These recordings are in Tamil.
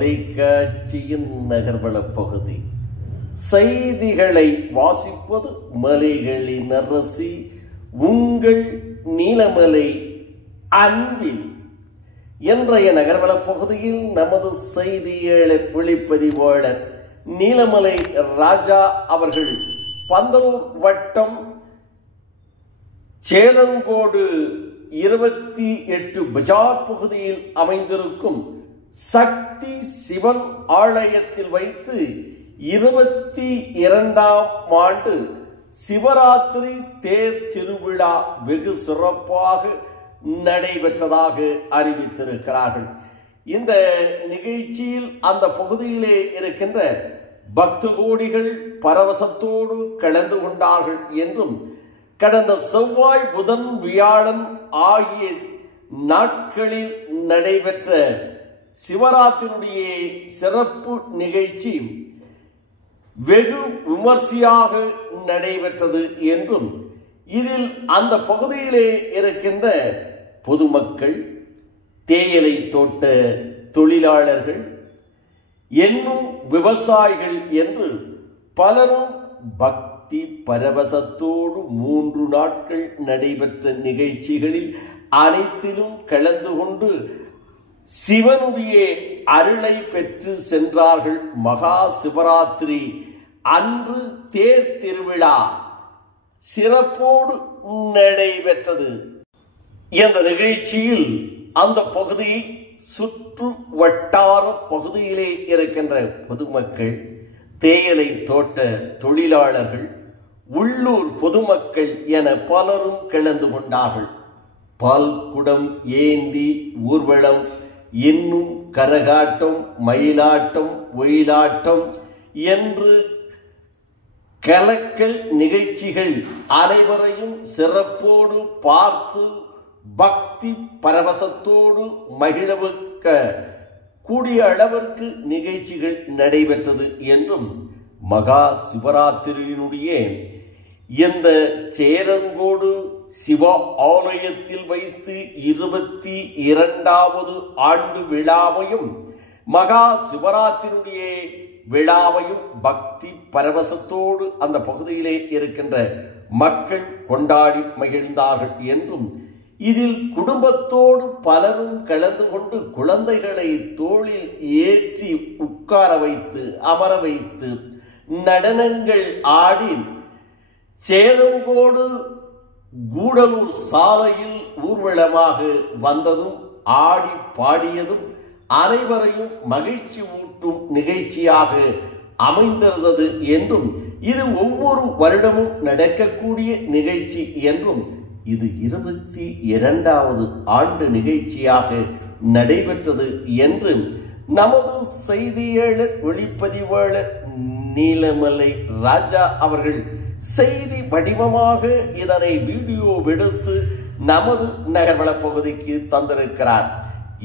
தொலைக்காட்சியின் நகர்வள பகுதி. செய்திகளை வாசிப்பது மலைகளின் அரசி உங்கள் நீலமலை அன்பில். இன்றைய நகர்வள பகுதியில் நமது செய்தியாளர் ஒளிப்பதிவாளர் நீலமலை ராஜா அவர்கள் பந்தலூர் வட்டம் சேலங்கோடு 28 பஜார் பகுதியில் அமைந்திருக்கும் சக்தி சிவன் ஆலயத்தில் வைத்து 22ஆம் ஆண்டு சிவராத்திரி தேர் திருவிழா வெகு சிறப்பாக நடைபெற்றதாக அறிவித்திருக்கிறார்கள். இந்த நிகழ்ச்சியில் அந்த பகுதியிலே இருக்கின்ற பக்த கோடிகள் பரவசத்தோடு கலந்து கொண்டார்கள் என்றும் கடந்த செவ்வாய் புதன் வியாழன் ஆகிய நாட்களில் நடைபெற்ற சிவராத்திரியுடைய சிறப்பு நிகழ்ச்சி வெகு விமர்சையாக நடைபெற்றது என்றும் இதில் அந்த பகுதியிலே இருக்கின்ற பொதுமக்கள், தேயிலை தோட்ட தொழிலாளர்கள், என்னும் விவசாயிகள் என்று பலரும் பக்தி பரவசத்தோடு 3 நாட்கள் நடைபெற்ற நிகழ்ச்சிகளில் அனைத்திலும் கலந்து கொண்டு சிவனுடைய அருளை பெற்று சென்றார்கள். மகா சிவராத்திரி அன்று தேர் திருவிழா சிறப்போடு நடைபெற்றது. இந்த நிகழ்ச்சியில் அந்த பகுதியை சுற்று வட்டார பகுதியிலே இருக்கின்ற பொதுமக்கள், தேயிலை தோட்ட தொழிலாளர்கள், உள்ளூர் பொதுமக்கள் என பலரும் கலந்து கொண்டார்கள். பால் குடம் ஏந்தி ஊர்வலம், இன்னும் கரகாட்டம், மயிலாட்டம், ஒயிலாட்டம் என்று கலக்கல் நிகழ்ச்சிகள் அனைவரையும் சிறப்போடு பார்த்து பக்தி பரவசத்தோடு மகிழவுக்க கூடிய அளவிற்கு நிகழ்ச்சிகள் நடைபெற்றது என்றும் மகா சிவராத்திரியினுடைய இந்த சேரங்கோடு சிவ ஆலயத்தில் வைத்து 22வது ஆண்டு விழாவையும் மகா சிவராத்திரியுடைய விழாவையும் பக்தி பரவசத்தோடு அந்த பகுதியிலே இருக்கின்ற மக்கள் கொண்டாடி மகிழ்ந்தார்கள் என்றும் இதில் குடும்பத்தோடு பலரும் கலந்து கொண்டு குழந்தைகளை தோளில் ஏற்றி உட்கார வைத்து அமர வைத்து நடனங்கள் ஆடி சேலங்கோடு கூடலூர் சாலையில் ஊர்வலமாக வந்ததும் ஆடி பாடியதும் அனைவரையும் மகிழ்ச்சி ஊட்டும் நிகழ்ச்சியாக அமைந்திருந்தது என்றும் இது ஒவ்வொரு வருடமும் நடக்கக்கூடிய நிகழ்ச்சி என்றும் இது 22வது ஆண்டு நிகழ்ச்சியாக நடைபெற்றது என்று நமது செய்தியாளர் ஒளிப்பதிவாளர் நீலமலை ராஜா அவர்கள் செய்தி வடிவமாக இதனை வீடியோ எடுத்து நமது நகர்வள பகுதிக்கு தந்திருக்கிறார்.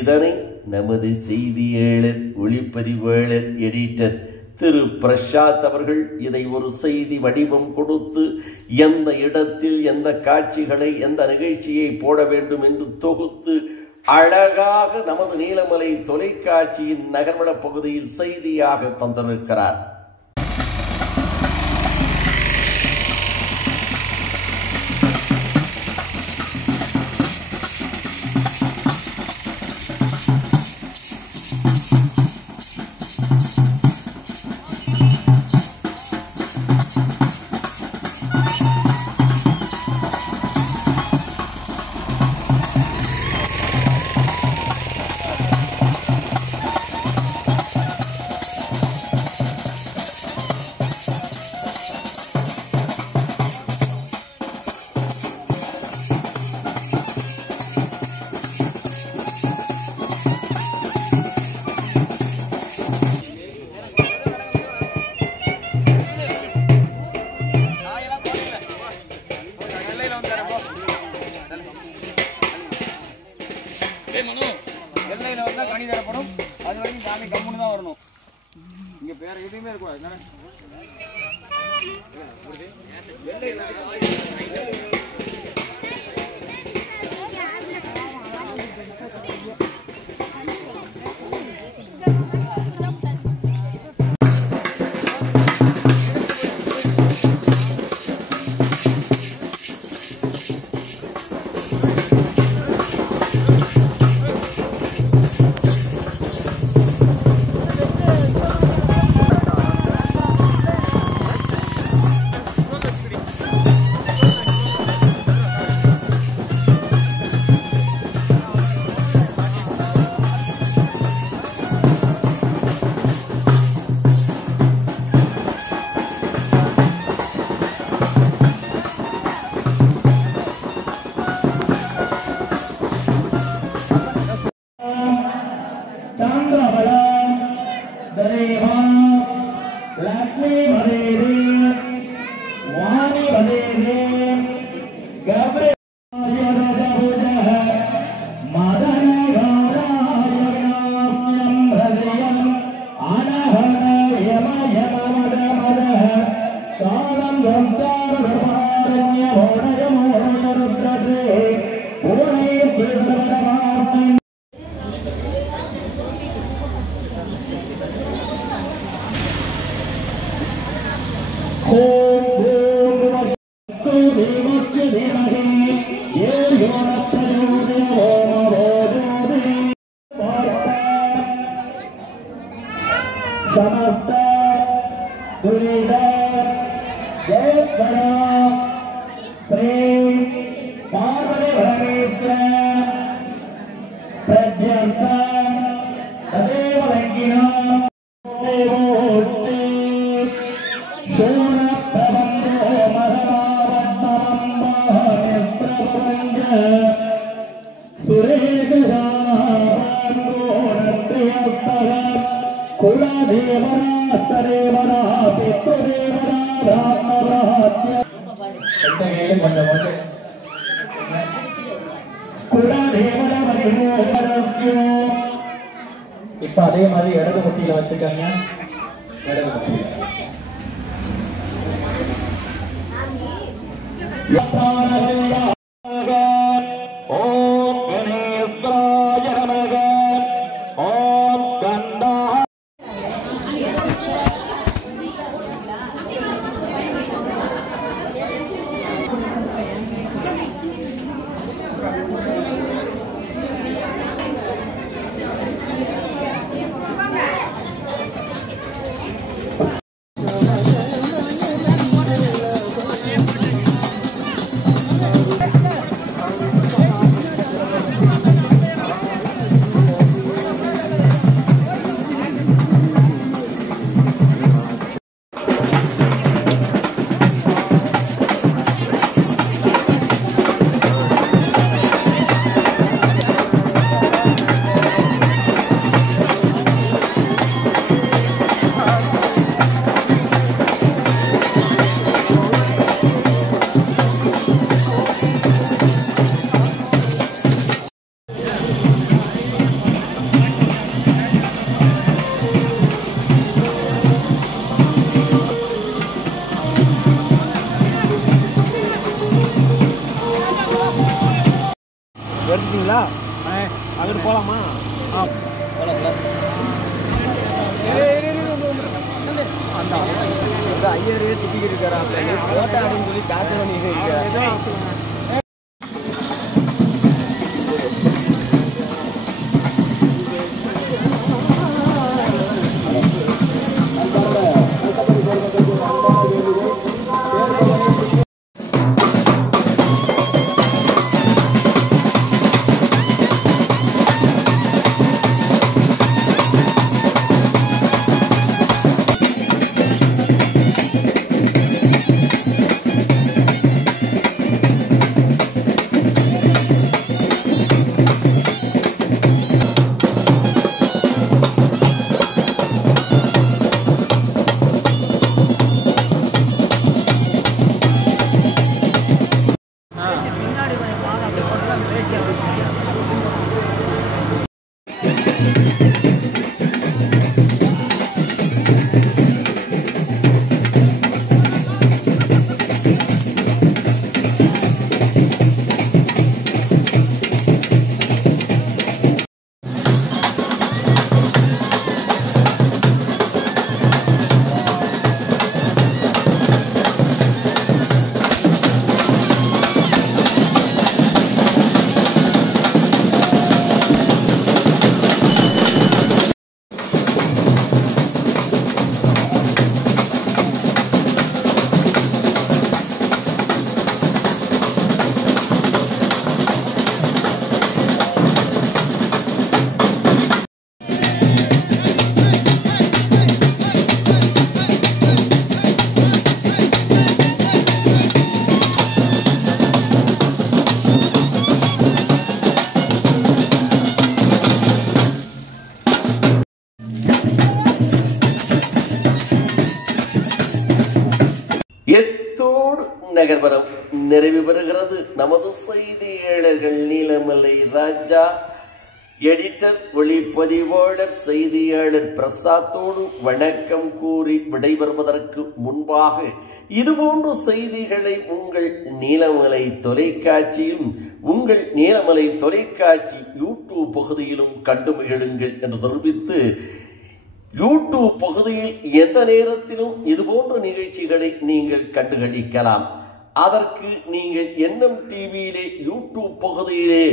இதனை நமது செய்தியாளர் ஒளிப்பதிவாளர் எடிட்டர் திரு பிரசாத் அவர்கள் இதை ஒரு செய்தி வடிவம் கொடுத்து எந்த இடத்தில் எந்த காட்சிகளை எந்த நிகழ்ச்சியை போட வேண்டும் என்று தொகுத்து அழகாக நமது நீலமலை தொலைக்காட்சியின் நகர்வள பகுதியில் செய்தியாக தந்திருக்கிறார். समस्त दुरीद जयगणा श्री पार्वती परमेश्वर प्रज्ञान्त तदेव लंघिना देवोत्ते शूर प्रबंधो महावद्ममहानिप्रभुंज सुरेश कुलदेवरास्तदेवरा पितृदेवरा रामराज्य कुलदेवरा मणिमोहरज्ञो இப்ப அதே மாதிரி இடது முட்டியில வச்சுக்கங்க இடது முட்டியில ஓம் கணேசாய நமக ஓம் ஸ்கந்தா எடுத்துட்டீங்களா? அங்கிட்டு போலாமா? ஐயரே திட்டிக்கிட்டு இருக்கிறா போட்டா அப்படின்னு சொல்லி காய்ச்சல் பண்ணிட்டு எத்தோடு நகர்வரம் நிறைவு பெறுகிறது. நமது செய்தியாளர்கள் நீலமலை ராஜா, எடிட்டர் ஒளிப்பதிவாளர் செய்தியாளர் பிரசாத்தோடு வணக்கம் கூறி விடைபெறுவதற்கு முன்பாக இதுபோன்ற செய்திகளை உங்கள் நீலமலை தொலைக்காட்சியிலும் உங்கள் நீலமலை தொலைக்காட்சி யூடியூப் பகுதியிலும் கண்டு மகிழுங்கள் என்று தெரிவித்து, யூடியூப் பகுதியில் எந்த நேரத்திலும் இதுபோன்ற நிகழ்ச்சிகளை நீங்கள் கண்டுகளிக்கலாம். அதற்கு நீங்கள் என்எம் டிவியிலே யூடியூப் பகுதியிலே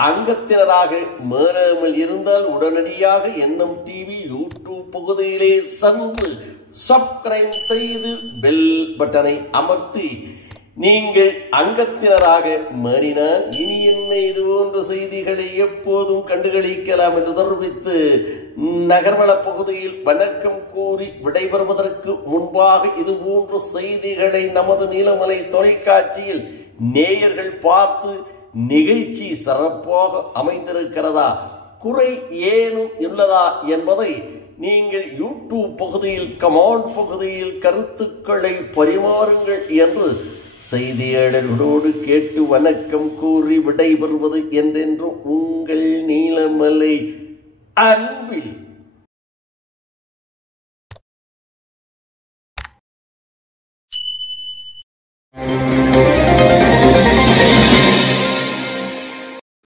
அங்கத்தினராக மாறாமல் இருந்தால் உடனடியாக என்எம் டிவி யூடியூப் பகுதியிலே சென்று சப்ஸ்கிரைப் செய்து பெல் பட்டனை அமர்த்தி நீங்கள் அங்கத்தினராக மாறினால் இனி என்ன இது போன்ற செய்திகளை எப்போதும் கண்டுகளிக்கலாம் என்று தெரிவித்து நகர்வள பகுதியில் வணக்கம் கூறி விடைபெறுவதற்கு முன்பாக இது போன்ற செய்திகளை நமது நீலமலை தொலைக்காட்சியில் நேயர்கள் பார்த்து நிகழ்ச்சி சிறப்பாக அமைந்திருக்கிறதா, குறை ஏனும் உள்ளதா என்பதை நீங்கள் யூடியூப் பகுதியில் கமெண்ட் பகுதியில் கருத்துக்களை பரிமாறுங்கள் என்று செய்தியாளர்களோடு கேட்டு வணக்கம் கூறி விடைபெறுவது என்றென்றும் உங்கள் நீலமலை அன்பில்